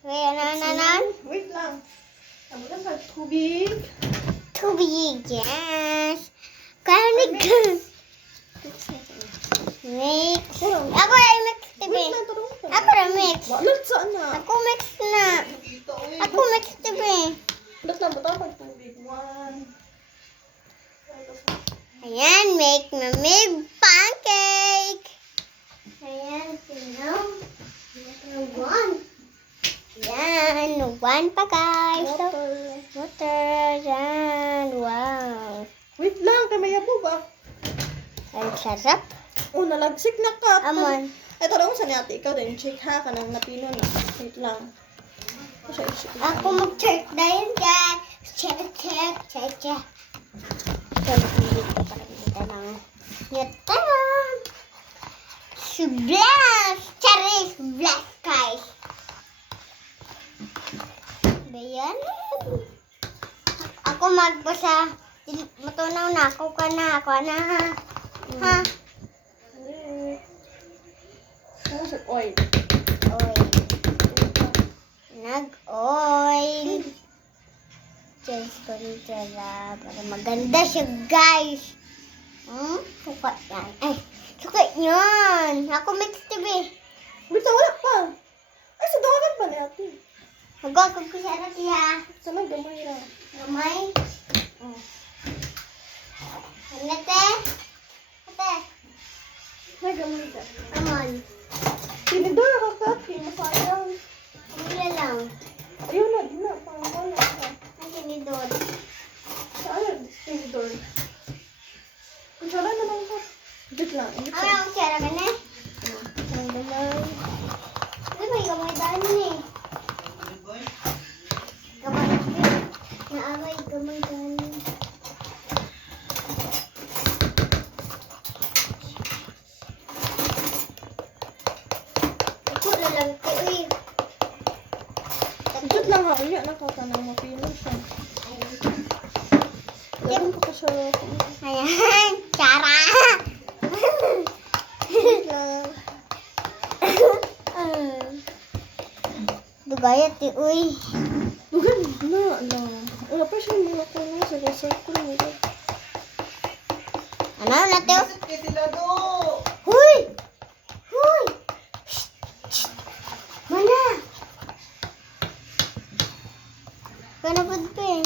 Kaya Wait lang. Ano na sa tubig? Tubig, yes. Kaya mix. Ako ay mix, TV. Wait lang, tarong ka. Ako na mix. Wala saan na. Ako mix na. Ako mix, TV. Ba't lang, ba't ako tubig? One. Ayan, make pancake. Ayan, sino? One. Ayan, one pa guys. Water. Water, ayan, wow. Wait lang, kay may yabo ba? Ang sarap. Oh, nalagsik na ka. Amon. Ay, tarong sa ni ate. Ikaw din, check ha. Kanang napino na. Wait lang. Ako mag-check na yun, guys. Check. Check, hindi ko para kita ng yatan. Blast! Charis! Blast, guys. Bayan. Ako magbasa. Matunaw na. Ako ka na. Ha? Ano sa oil? Oil. Nag-oil. Change ko nito para maganda siya, guys. Sukat yan. Ay, sukat yan. Ako mix TV. Wait lang, wala pa. Ay, sa dawagan pa ni ate. Magwagag ko siya natin ha. Sana gamay na. Gamay. Ano te? Ate. May gamay ka. Amon. Tinidor ka ka. Masayang. Wala lang. Ayun na, di na. Pangawala ka. Ang tinidor. Saan? Tinidor. Kutsara na lang ka. Wait lang. Ano ang tsara ka na? Ang gamay. Ay, may gamay daan eh. Gamay. Naaway gamay daan. Ako na lang ito eh. Wait lang ha. Uya na ka ka nang mapino siya. Gawin ko ka siya. Ayan, tsara. Wait lang. Dugayat eh, uy. Dugan na lang. Wala pa siya mga ko na sa recycle mo. Ano na teo? Huy! Huy! Shh! Mana? Kana po pe.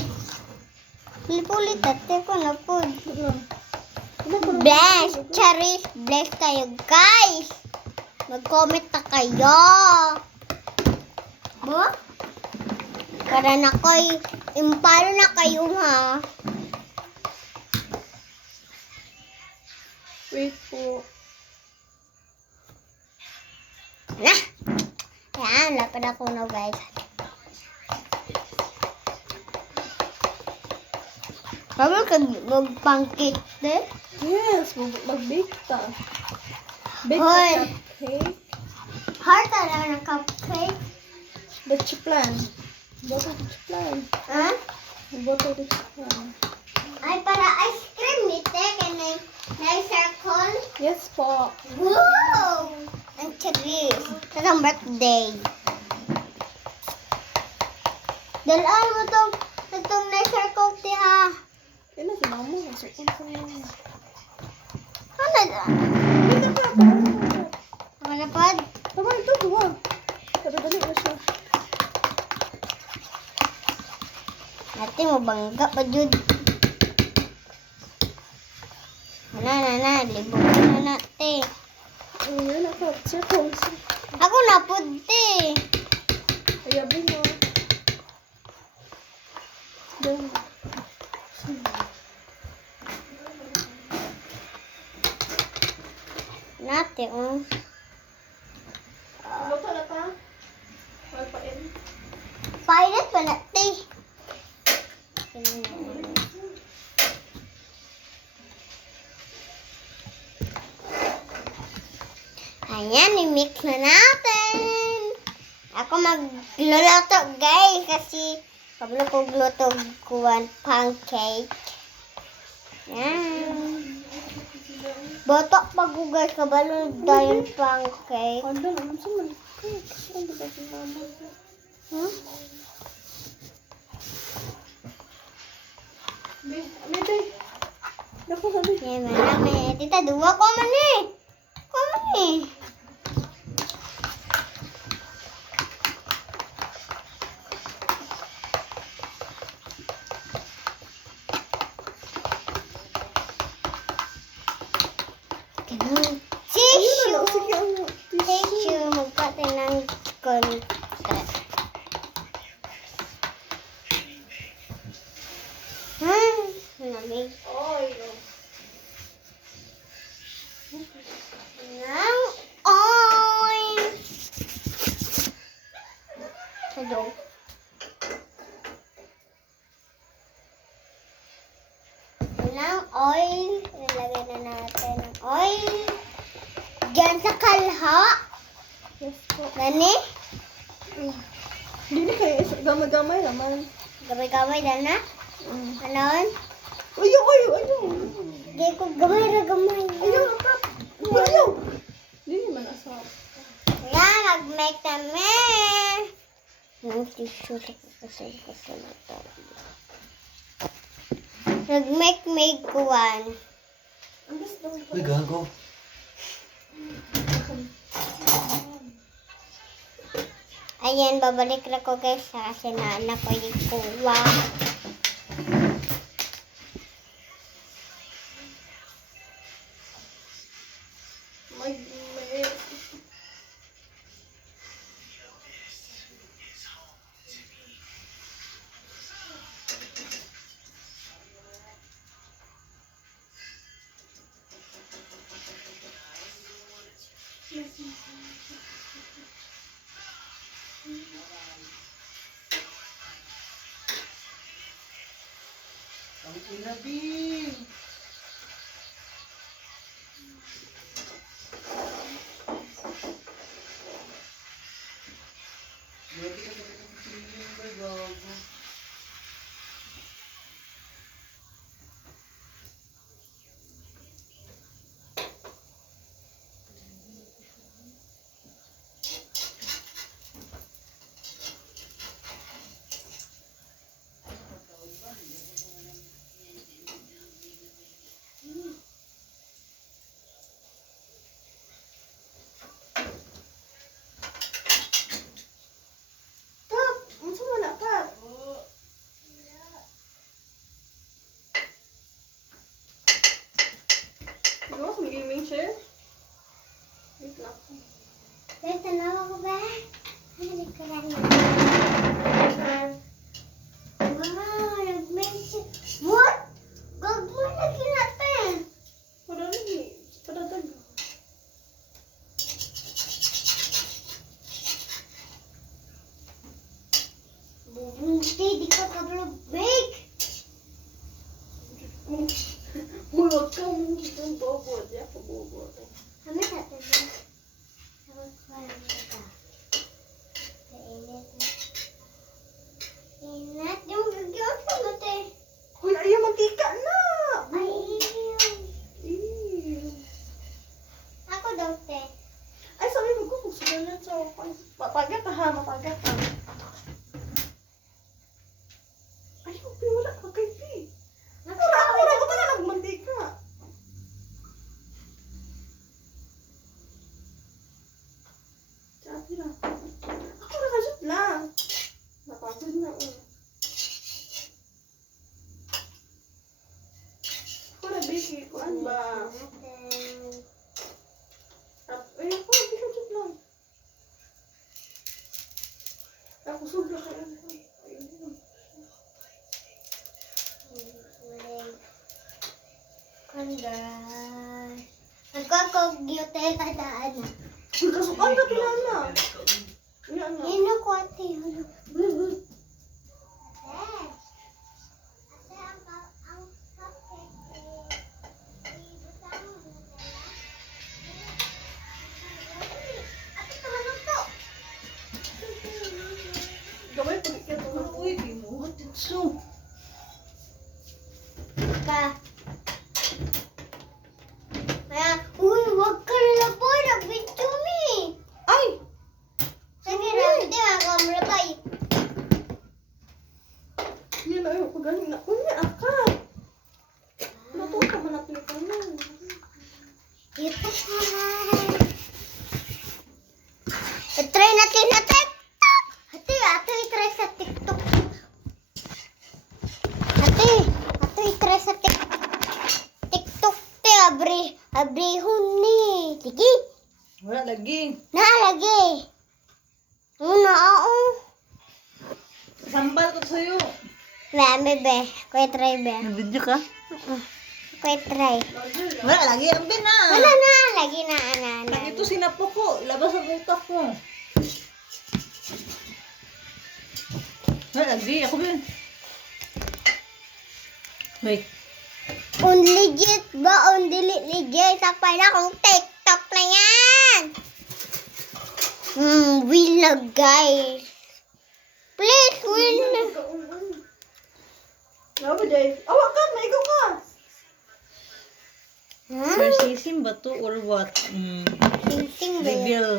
Puli-puli tate ko na po. Bless! Charis! Bless kayo guys! Mag-comment na kayo! Ba? Para na kayo, impalo na kayo ha. Wait po. Na! Yan, lapad ako na guys. Sabi ka mag-pancake de? Yes, mag-bake ka. Bake Hoy. ka cake. Heart na ng cupcake. The chiplan. Boto the chiplan. Ha? Boto the chiplan. Ay, para ice cream ni te. Kanay circle. Yes po. Wow! Ang charis. Sa isang birthday. Dalaan mo itong na-circle ti ha. Yan na si mama. Masukon ko na. Ano na? Wait lang ka. Ako na pod? Tama ito. Duwa. Kadadali na siya. Ate mo bangga pa jud. Na. Libog na nate. Yan na ka. Circles. Ako na pod te. Ayabi mo. Doon. Nate Boto na ta. Wala pa in. Pilot pa nate. Ayan, i-mix na natin. Ako magluluto guys kasi kablo ko gluto kuwan pancake. Yan. Botok pagugay ka balon dayon pancake. Ano naman sa man? Ano ba si mama? Hmm? May Dako sabi. Yan marami. Tita, duwa ko man eh. Ko man eh. Ganun. Tissue. Sige, ano? Tissue. Magpati ng konti. Lamig. Oy. Ng oil. Hello. Ng oil. Ilagay na natin ng oil. Diyan sa kalha. Yes po. Gani. Hindi na kayo gamay-gamay naman. Gabay-gabay na na. Anon? Ayaw. Di ko gamay na gamay. Ayaw. Hindi naman asap. Yan, mag-make kami. Yung tissue sa kasi na to. Nag-make kuwan. Ang gusto ko. Uy, gago. Ayan, babalik na ko guys kasi naanak ko yung kuwa. May Ang kinabing. Grabe ka sa kapitilian ba, gago? Wait, tanawa ko ba? Ano ka lang? Wow, nag-make. What? Gagmo na natin. Bubunti, di ka kablo-bake. Huwag kang itong bobo. Di ako bobo. Kami natin na. Tapos parang ito. Kainit na. Inat. Yung gagawin sa mati. Uy, ayaw mantika na! Ay, ew. Ew. Ako daw, te. Ay, sabi mo ko kung sila na sa mapagat ka ha, mapagat ka. Ay, okay, wala ka kay P. Wala ko na nagmantika. Sabi na. Ako nakasot lang. Napagod na. Ako na, Becky. Kuan ba? Ay, ako nakasot lang. Ako sobra kayo. Congrats. Nagkakagyote ka daan na. Kasukan na pinana. Yan na. Yan ako, ate. Gawin po kaya ito. Uy, di mo. Titso. Ka. Kaya lagi. Nalagi. Una ako. Sambal ko sa'yo. Mami be. Kuya try be. Nag-video ka? Kuya try. Wala, lagi ang bin na. Wala na. Lagi na anan. Pag ito sinapo ko, ilabas ang utak ko. Wala, lagi. Ako bin. Wait. Un legit ba? Un legit. Sakpay na akong TikTok na yan. Will na guys. Please, will na. Grabe, Dave. Awak ka, maigaw ka. Narcissism ba to or what? Sing-sing ba yun? Reveal.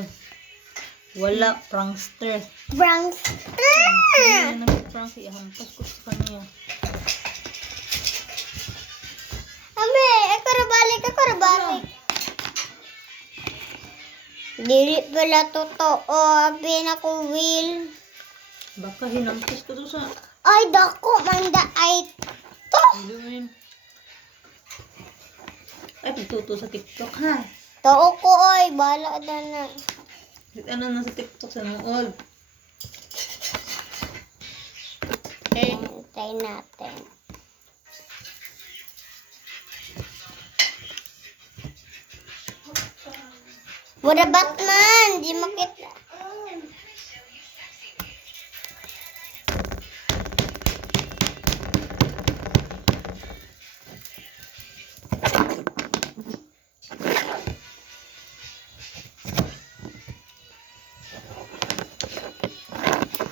Wala, prankster. Prankster! Hindi na nag-prank. Ihampas ko sa kanya. Abe, ako rabalik. Dili pala totoo. Abi na ko will. Baka hinampas ko to sa... Ay, dako, manda ay to. Hindi mo yun. Ay, pagtuto sa TikTok ha. Tao ko, ay, bala na. Ano na sa TikTok sa nood? Okay. Try natin. Wala Batman, di makita.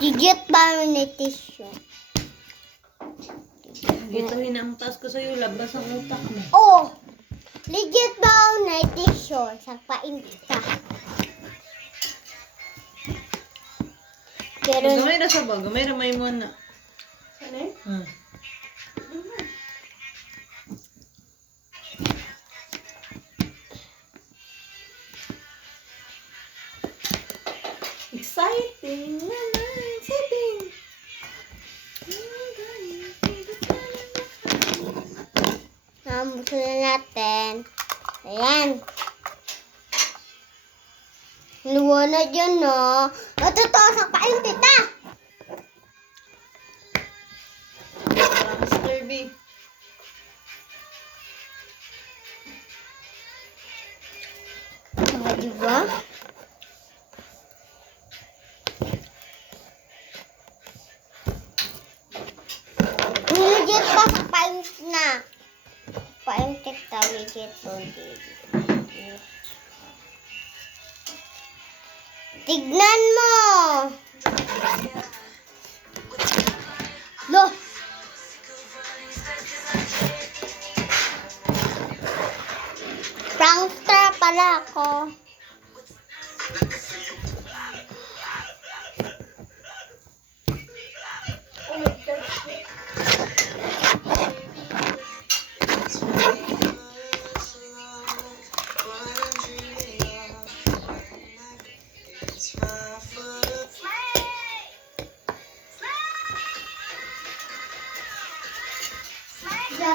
Digit ba ni tissue? Dito hinampas ko sa'yo, labas ang utak mo. Oh! Legit ba na tissue? Sakpain kita. Pero, Gamay na sa ba? Gamay na may mo na. Ano eh? Exciting! Exciting! namuso na natin. Ayan. Luwanag yun, no? O, totoo, sakpain kita. Prankster B. Diba? Legit pa sa paint na. Paint kita, legit po. Tignan mo! Lo! Prankster pala ako.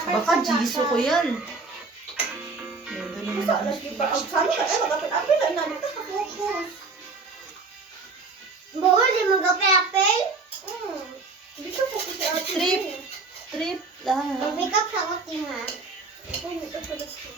Baka jiso ko yan. Masa lagi pa ang sana ka eh magapit-apil na namin ka focus. Bawal di mag-apel-apel? Hindi ka focus sa atin. Trip. Trip lang. Mag-make up sa kuting ha. Oh, may ka pala siya.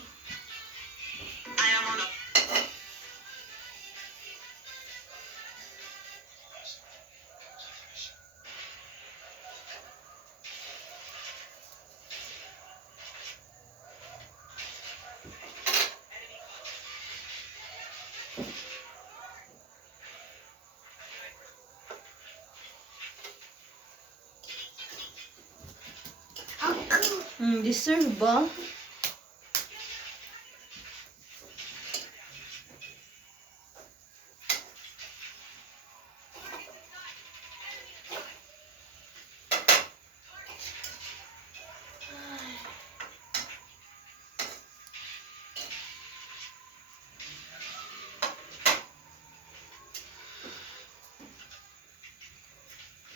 Deserve ba?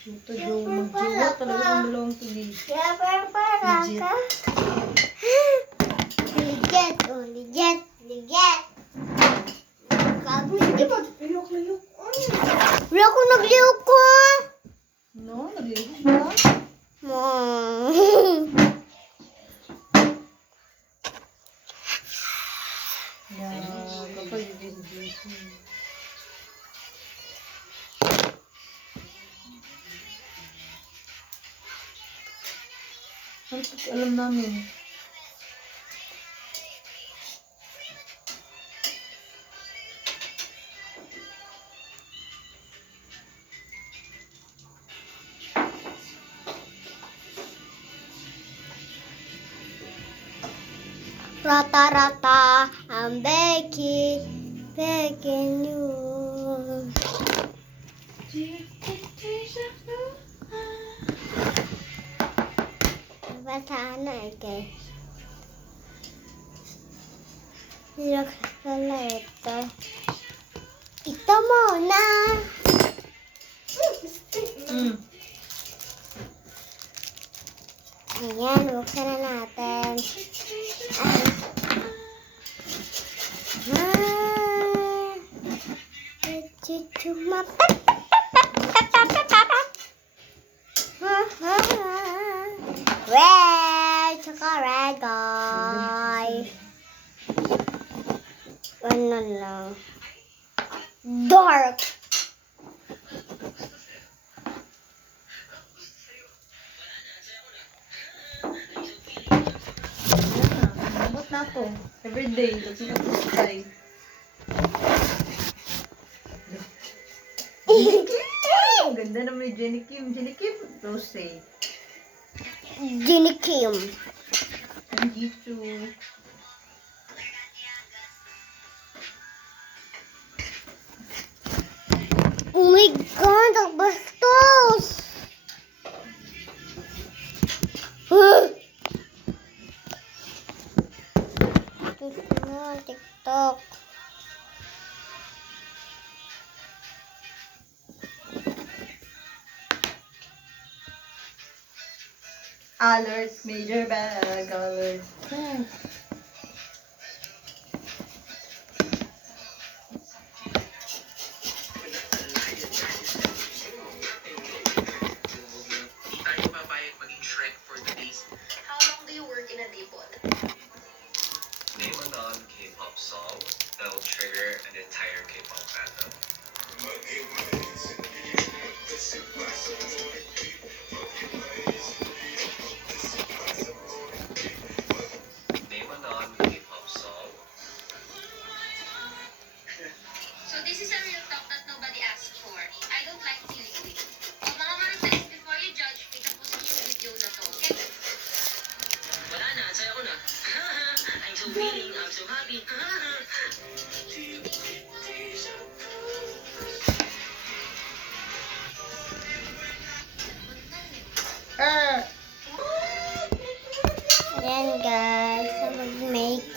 Ito yung magjiwa talaga ang dalawang tulig. Siyempre para Legit. ka. Legit, oh, legit, legit. Gago Hindi ba? Layok. Ay. Wala ko nagliw ko. No, naglilihis ba? Yeah, kapag yung alam namin. Rata, I'm begging you. Basta ano guys. Look pala ito. Ito muna. Ayan, buksan na natin. Cuma red chocolate guys. Ano lang. Dark. Abot na ako. Everyday. Everyday. Ang ganda na may Jenny Kim. Jenny Kim, Rose. Jenny Kim. Ang Jisoo. Oh my God, ang bastos! Ito na, TikTok. Alert, major bag, alert. Tayo papayag maging Shrek for the days. How long do you work in a depot? Name a non-K-pop song that'll trigger an entire K-pop fandom. Name a non-K-pop song. So this is a real talk that nobody asked for. I don't like feeling weak. O mga marites, before you judge me, tapusin yung video na to, okay? Wala na, saya ko na. I'm so feeling, I'm so happy. Ayan guys, so mag-make.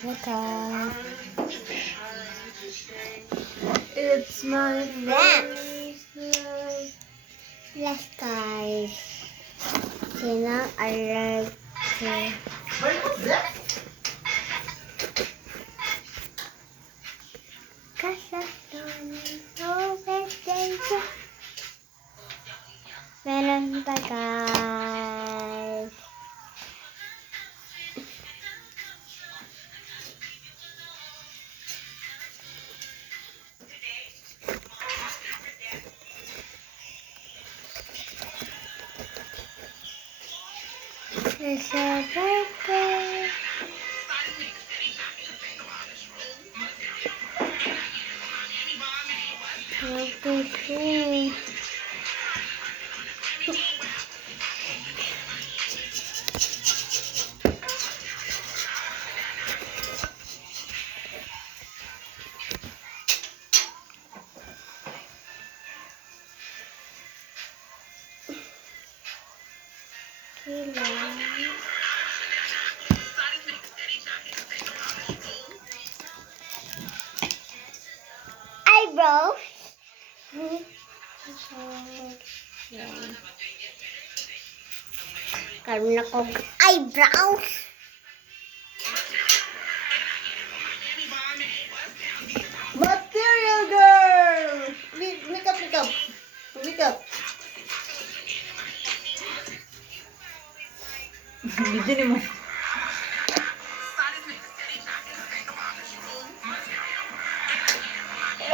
Look up. It's my Last guys. Sino alert? Meron pa guys. It's a birthday. Birthday. Eyebrows. Karoon akong eyebrows.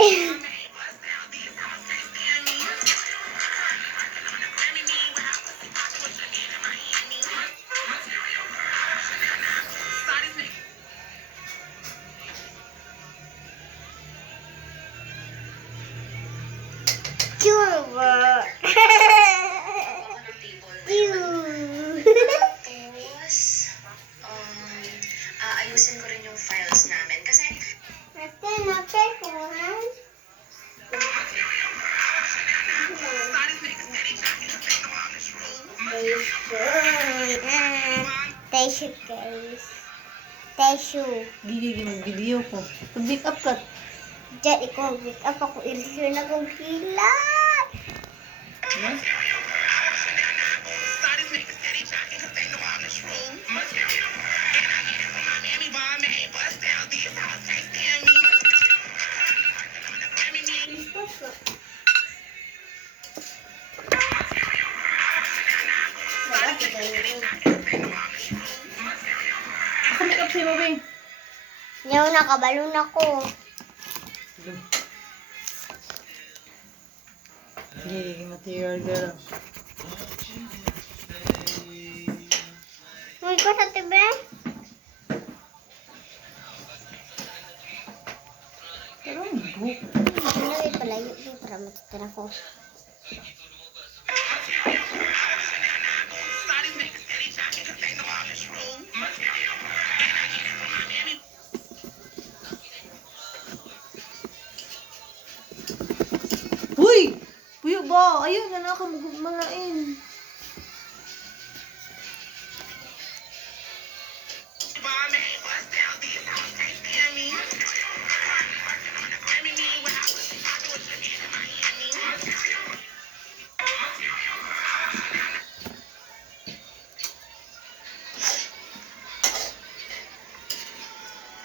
Sure ba? Ako ng table na yun. Tapos, aayusin ko rin yung files namin. Kasi, Ate, napekuhan. Tissue guys. Tissue. Gigigil ng video ko. Pag-make up ka. Diyan ikaw, wake up ako. Ilisyon akong kilat. Ano? Ako make up sa'yo, babe. Yaw, nakabalon ako. Gigigil material girl. Uy ko sa tibe. Pero ang book. Nalagay palayo doon para matitira ko. Uy! Puyo ba? Ayun, na nakamagmalain.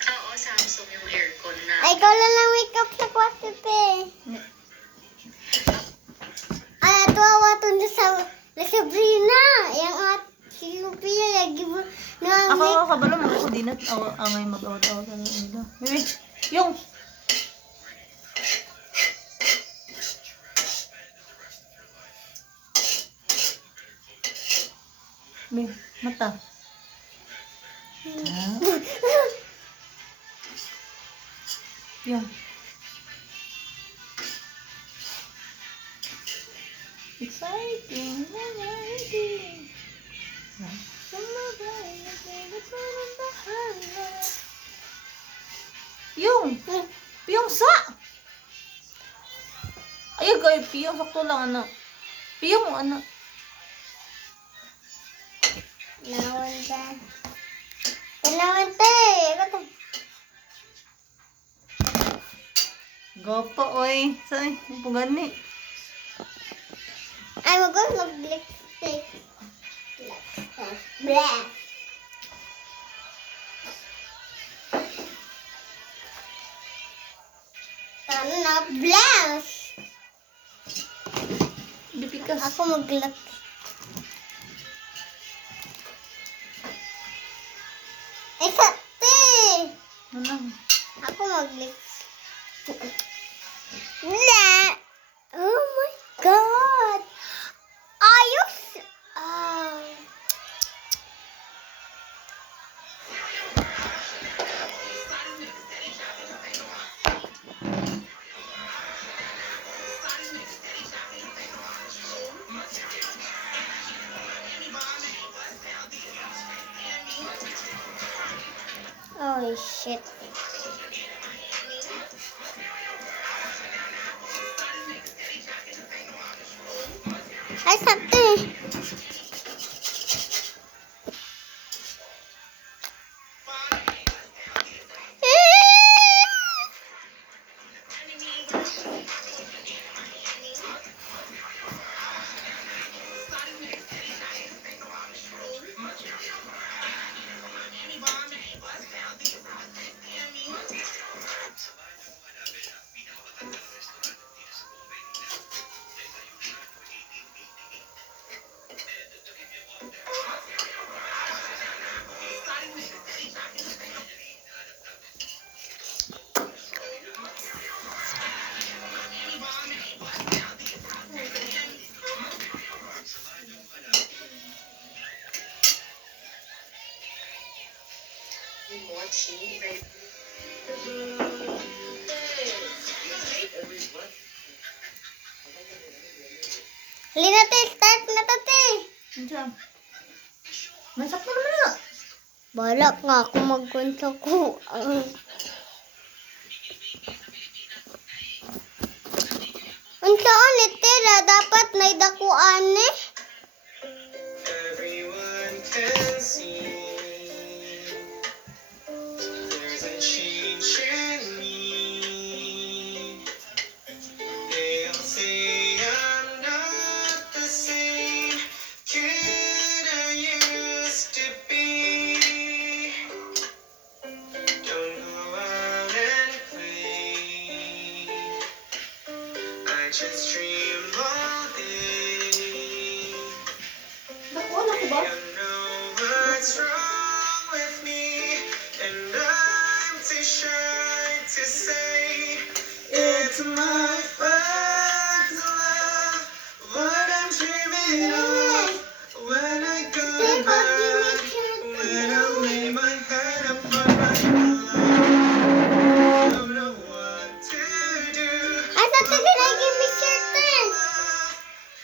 oo, Samsung yung aircon na. Ay, ikaw lang lang wake up sa kwarto, pe. Ay, ito awatun sa Sabrina. Yang at si Lupia lagi mo na Ako, kabalo mo ako din at angay mag-awat-awat ang nila. Baby, yung! Babe, mata. Ah. Yung. Exciting, exciting. Yung! Piyong sa! Ayun kayo, piyong sakto lang, anak. Piyong, anak. nawan ba? Kailangan, te. Ikaw, te. Gopo, oy. Saan? Ang pugani. Ay, mag-lipstick. Blah. Ano na? Blush. Bipikas. Ako mag-lip. Ay, te. Ano lang? Ako mag-lip. Blah. Oh my God. Ayos. Oh shit. Ay, sate. Unsa? Masak na naman na. Balak nga ako magkunsa ko. Unsaon ni Tira? Dapat may dakuan eh. Everyone can see there's a change in me. They'll say I'm not the same kid I used to be. Don't go out and play. I just dream all day. Nakuha na ko ba? You know what's wrong with me, and I'm too shy to say it's my fault to love what I'm dreaming of. When I go back, when I lay my head upon my pillow, don't know what to do. Asa ta ginagi mi certain?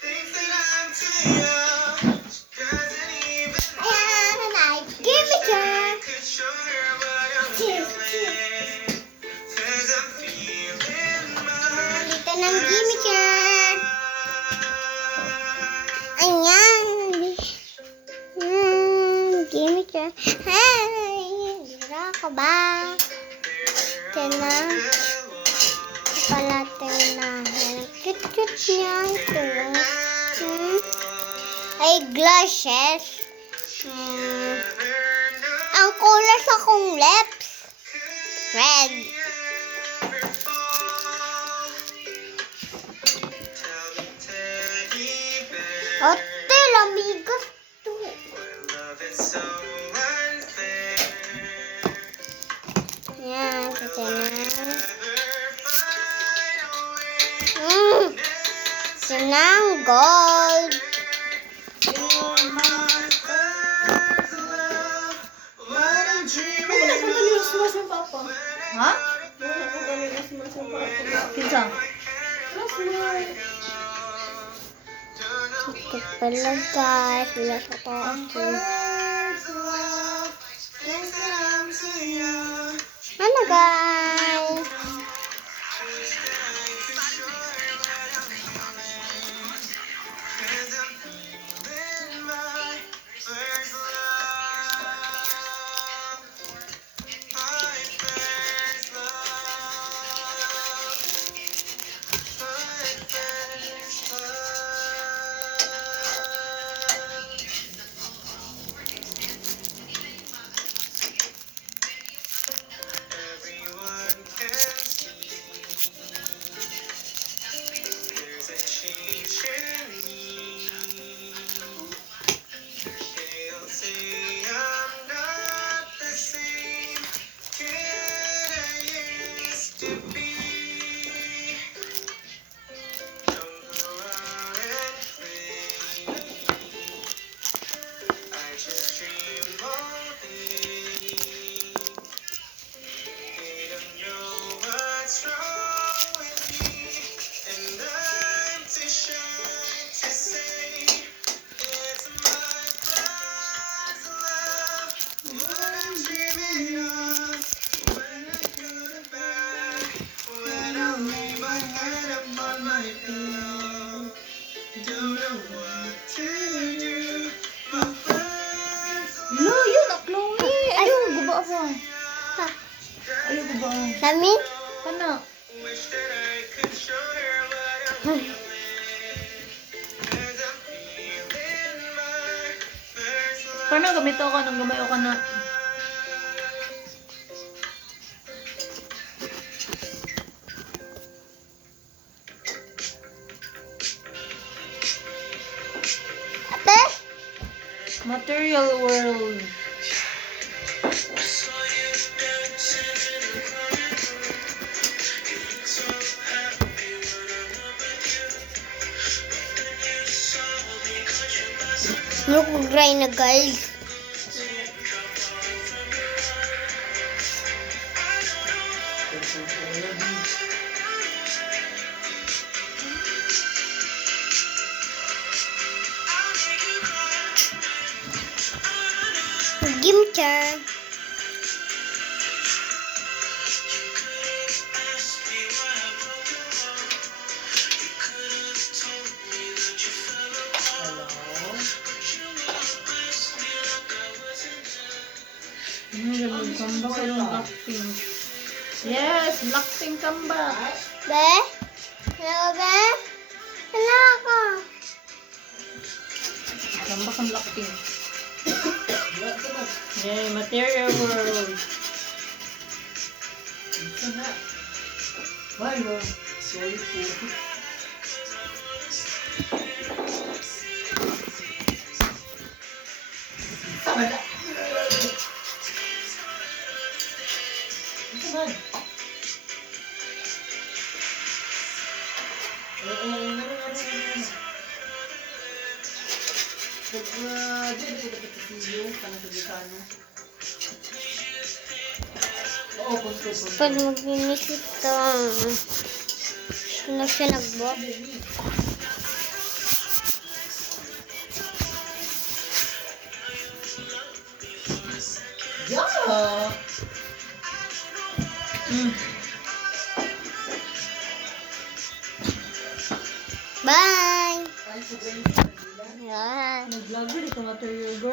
Thinks that I'm too young. Doesn't even Ayan, ay, give me your. could show her what I'm feeling. 'Cause I'm feeling my Dito ng gimme chair. Ayan. Gimme chair. Hi. Dira ka ba? Ito na. Pala na. Cute-cute niya. Ito. Ay, glasses. Ang color sa kong lips. Red. Ate, lamigas to. Yan, ito na. Ito na ang gold. Wala ko galing sumas yung papa. Ha? Wala ko galing asmas yung papa. Kinsa? Ito pala guys. Wala sa taas. Ano guys? Everyone can see there's a change in me. They'll say I'm not the same kid I used to be. Don't go out and play. I just dream all day. They don't know what's wrong with me, and I'm too shy to say it's my fault to love what I'm dreaming of. When I go to bed, when I lay my head upon my pillow, don't know what to do. My friends No, yun na Chloe. Ayaw, guba ako. Ayaw, guba ako. Samin? Kana? wish that I could show her what I'm feeling. 'Cause I'm feeling my first love. Paano gamito ka nang gumayo ka na? Ate? Material world. Nukugray na guys. teacher. Comeback ka ng Blackpink. Yes, Blackpink comeback. Be? Hello, be? Hello ako. Comeback ang Blackpink. Yay, Material World. Bye, bye. Sorry po. Pag maglinis ito, ano siya nagbuhat? Yeah! Bye! Ay, so Yan. Nag-vlog din ito Material World.